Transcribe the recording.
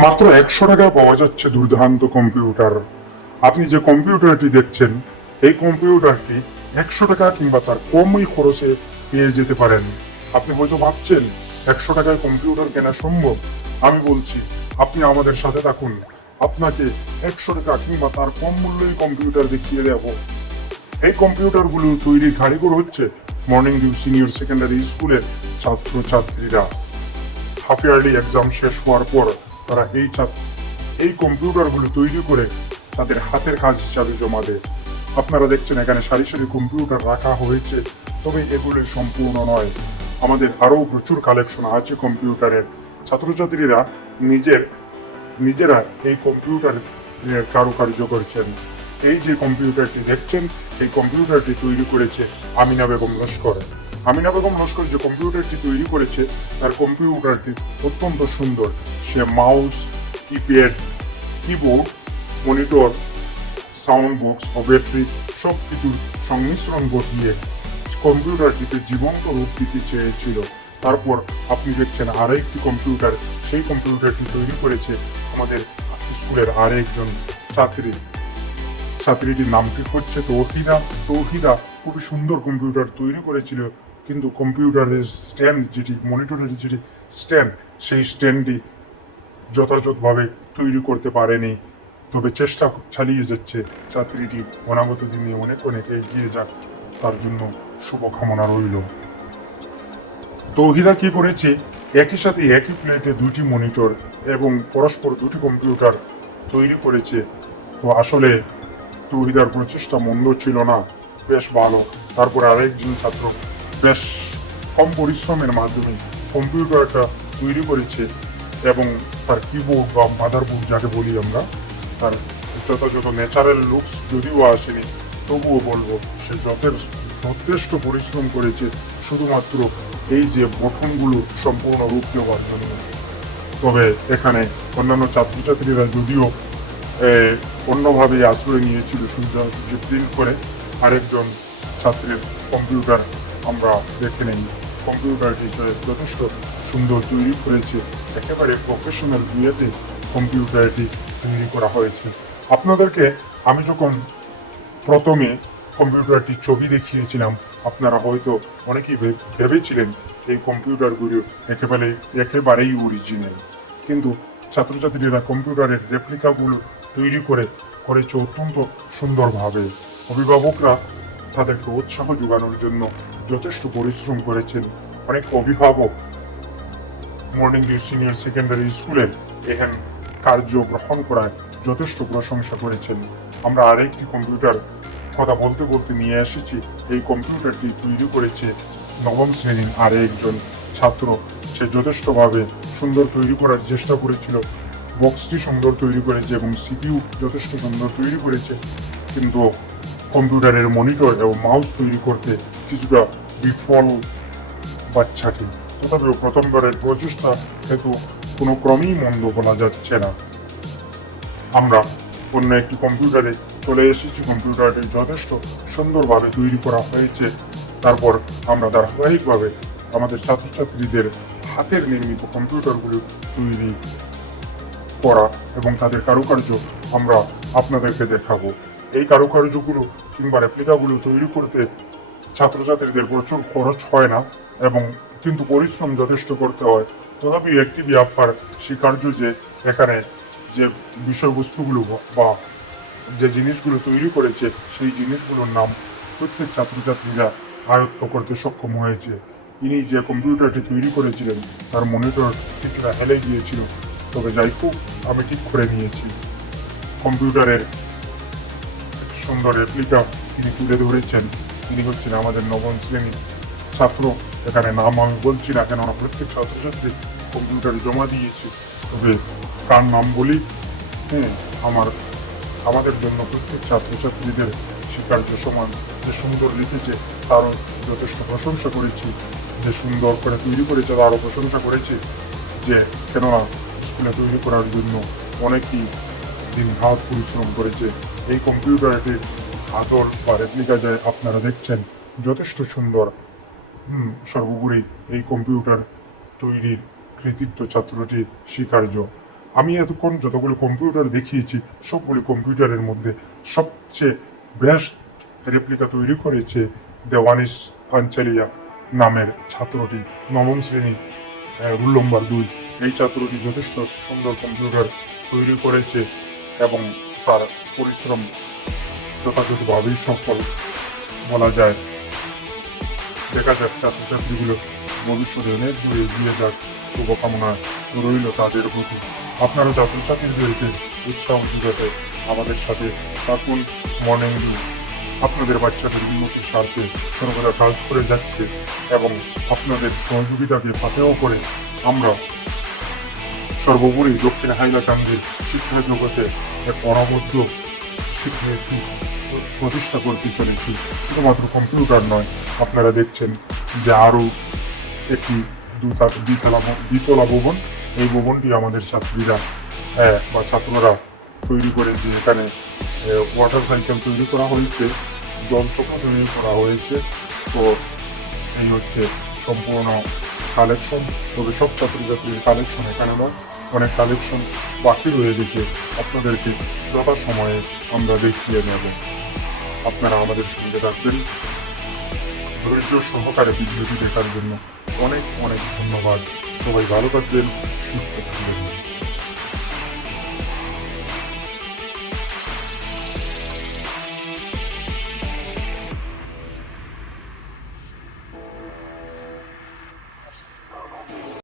মাত্র 100 টাকায় পাওয়া যাচ্ছে দুর্দান্ত কম্পিউটার। আপনি যে কম্পিউটারটি দেখছেন, এই কম্পিউটারটি 100 টাকা কিংবা তার কমই খরচে পেয়ে যেতে পারেন। আপনি হয়তো ভাবছেন 100 টাকায় কম্পিউটার কেনা সম্ভব। আমি বলছি, আপনি আমাদের সাথে থাকুন, আপনাকে 100 টাকা কিংবা তার কম মূল্যেই কম্পিউটার দেখিয়ে দেব। এই কম্পিউটারগুলো তৈরির কারিগর হচ্ছে মর্নিং ভিউ সিনিয়র সেকেন্ডারি স্কুলের ছাত্রছাত্রীরা। হাফ ইয়ারলি এক্সাম শেষ হওয়ার পর তারা এই কম্পিউটারগুলো তৈরি করে তাদের হাতের কাজ হিসাবে জমা দেয়। আপনারা দেখছেন এখানে সারি সারি কম্পিউটার রাখা হয়েছে, তবে এগুলো সম্পূর্ণ নয়। আমাদের আরও প্রচুর কালেকশন আছে কম্পিউটারের। ছাত্রছাত্রীরা নিজেরা এই কম্পিউটার কারুকার্য করছেন। এই যে কম্পিউটারটি দেখছেন, এই কম্পিউটারটি তৈরি করেছে আমিনা বেগম লস্কর। আমিনা বেগম লস্কর যে কম্পিউটারটি তৈরি করেছে, তার কম্পিউটারটি অত্যন্ত সুন্দর। সে mouse, keypad, keyboard, monitor, sound box ও ব্যাটারি সব কিছুর সংমিশ্রণ ঘটিয়ে কম্পিউটারটিকে জীবন্ত রূপ দিতে চেয়েছিল। তারপর আপনি দেখছেন আরেকটি কম্পিউটার। সেই কম্পিউটারটি তৈরি করেছে আমাদের স্কুলের আরেকজন ছাত্রী। ছাত্রীটির নামটি হচ্ছে তৌহিদা। তৌহিদা খুবই সুন্দর কম্পিউটার তৈরি করেছিল, কিন্তু কম্পিউটারের স্ট্যান্ড, যেটি মনিটরের যেটি স্ট্যান্ড, সেই স্ট্যান্ডটি যথাযথভাবে তৈরি করতে পারেনি। তবে চেষ্টা চালিয়ে যাচ্ছে ছাত্রীটি। অনাগত দিনে অনেক অনেক এগিয়ে যাক, তার জন্য শুভকামনা রইল। তৌহিদা কি করেছে, একই সাথে একই প্লেটে দুটি মনিটর এবং পরস্পর দুটি কম্পিউটার তৈরি করেছে। তো আসলে তৌহিদার প্রচেষ্টা মন্দ ছিল না, বেশ ভালো। তারপরে আরেকজন ছাত্র বেশ কম পরিশ্রমের মাধ্যমে কম্পিউটারটা তৈরি করেছে এবং তার কিবোর্ড বা মাদারবোর্ড যাকে বলি আমরা, তার যথাযথ ন্যাচারাল লুকস যদিও আসেনি, তবুও বলবো সে যথেষ্ট পরিশ্রম করেছে শুধুমাত্র এই যে গঠনগুলো সম্পূর্ণ রূপ দেওয়ার জন্য। তবে এখানে অন্যান্য ছাত্রছাত্রীরা যদিও অন্যভাবে আশ্রয় নিয়েছিল, সোজাসুজি প্রিন্ট করে। আরেকজন ছাত্রের কম্পিউটার আমরা দেখে নেই। কম্পিউটারটি যথেষ্ট সুন্দর তৈরি করেছে, একেবারে প্রফেশনাল ওয়েতে কম্পিউটারটি তৈরি করা হয়েছে। আপনাদেরকে আমি যখন প্রথমে কম্পিউটারটির ছবি দেখিয়েছিলাম, আপনারা হয়তো অনেকেই ভেবেছিলেন এই কম্পিউটারগুলো একেবারেই অরিজিনাল, কিন্তু ছাত্রছাত্রীরা কম্পিউটারের রেপ্লিকাগুলো তৈরি করেছে অত্যন্ত সুন্দরভাবে। অভিভাবকরা তাদেরকে উৎসাহ যোগানোর জন্য যথেষ্ট পরিশ্রম করেছেন। অনেক অভিভাবক মর্নিং ভিউ সিনিয়র সেকেন্ডারি স্কুলের এহেন কার্য গ্রহণ করায় যথেষ্ট প্রশংসা করেছেন। আমরা আরেকটি কম্পিউটার কথা বলতে বলতে নিয়ে এসেছি। এই কম্পিউটারটি তৈরি করেছে নবম শ্রেণীর আরেকজন ছাত্র। সে যথেষ্টভাবে সুন্দর তৈরি করার চেষ্টা করেছিল। বক্সটি সুন্দর তৈরি করেছে এবং সিপিইউ যথেষ্ট সুন্দর তৈরি করেছে, কিন্তু কম্পিউটারের মনিটর এবং মাউস তৈরি করতে কিছুটা বিফল বাচ্চাটি। তথাপিও প্রথমবারের প্রচেষ্টা হেতু কোনো ক্রমেই মন্দ বলা যাচ্ছে না। আমরা অন্য একটি কম্পিউটারে চলে এসেছি। কম্পিউটারটি যথেষ্ট সুন্দরভাবে তৈরি করা হয়েছে। তারপর আমরা ধারাবাহিকভাবে আমাদের ছাত্রছাত্রীদের হাতের নির্মিত কম্পিউটারগুলো তৈরি করা এবং তাদের কারুকার্য আমরা আপনাদেরকে দেখাবো। এই কারুকার্যগুলো কিংবা রেপ্লিকাগুলো তৈরি করতে ছাত্রছাত্রীদের প্রচুর খরচ হয় না, এবং কিন্তু পরিশ্রম যথেষ্ট করতে হয়। তথাপি একটি ব্যাপার স্বীকার্য যে এখানে যে বিষয়বস্তুগুলো বা যে জিনিসগুলো তৈরি করেছে, সেই জিনিসগুলোর নাম প্রত্যেক ছাত্রছাত্রীরা আয়ত্ত করতে সক্ষম হয়েছে। ইনি যে কম্পিউটারটি তৈরি করেছিলেন, তার মনিটর কিছুটা হেলে গিয়েছিল, তবে যাই হোক আমি ঠিক করে নিয়েছি। কম্পিউটারের সুন্দর রেপ্লিকা তিনি তুলে ধরেছেন। তিনি হচ্ছেন আমাদের নবম শ্রেণীর ছাত্র। এখানে নাম আমি বলছি না, কেননা প্রত্যেক ছাত্রছাত্রী কম্পিউটারে জমা দিয়েছে। তবে কার নাম বলি, হ্যাঁ, আমাদের জন্য প্রত্যেক ছাত্রছাত্রীদের স্বীকার্য সমান। যে সুন্দর লিখেছে তারও যথেষ্ট প্রশংসা করেছি, যে সুন্দর করে তৈরি করেছে তারও প্রশংসা করেছি। যে কেননা স্কুলে তৈরি করার জন্য অনেকেই দিন রাত পরিশ্রম করেছে। এই কম্পিউটারটির আদর বা রেপ্লিকা যায় আপনারা দেখছেন, যথেষ্ট সুন্দর। সর্বোপরি এই কম্পিউটার তৈরির কৃতিত্ব ছাত্রটি স্বীকার্য। আমি এতক্ষণ যতগুলো কম্পিউটার দেখিয়েছি সবগুলো কম্পিউটারের মধ্যে সবচেয়ে বেস্ট রেপ্লিকা তৈরি করেছে দেওয়ানিশ পাঞ্চালিয়া নামের ছাত্রটি, নবম শ্রেণী, রুল নম্বর 2। এই ছাত্রটি যথেষ্ট সুন্দর কম্পিউটার তৈরি করেছে এবং তার পরিশ্রম যথাযথভাবেই সফল বলা যায়। দেখা যাক ছাত্রছাত্রীগুলো ভবিষ্যতে অনেক দূরে এগিয়ে যাক, শুভকামনা রইল তাদের প্রতি। আপনারা ছাত্রছাত্রীদেরকে উৎসাহ যোগাতে আমাদের সাথে থাকুন। মর্নিং ভিউ আপনাদের বাচ্চাদের উন্নতির স্বার্থে সর্বদা কাজ করে যাচ্ছে এবং আপনাদের সহযোগিতাকে পাথেয় করে আমরা সর্বোপরি দক্ষিণ হাইলাকান্দির শিক্ষা জগতে এক অনবদ্য শিক্ষার্থী প্রতিষ্ঠা করতে চলেছি। শুধুমাত্র কম্পিউটার নয়, আপনারা দেখছেন যে আরও একটি দ্বিতলা ভবন। এই ভবনটি আমাদের ছাত্রীরা বা ছাত্ররা তৈরি করেছে। এখানে ওয়াটার সাইকেল তৈরি করা হয়েছে, জলচক্র তৈরি করা হয়েছে। তো এই হচ্ছে সম্পূর্ণ কালেকশন। তবে সব ছাত্রছাত্রীর কালেকশন এখানে নয়, অনেক কালেকশন বাকি রয়ে গেছে, আপনাদেরকে যথাসময়ে আমরা দেখিয়ে নেব। আপনারা আমাদের সঙ্গে থাকবেন। ধৈর্য সহকারে ভিডিওটি দেখার জন্য অনেক অনেক ধন্যবাদ। সবাই ভালো থাকবেন, সুস্থ থাকবেন।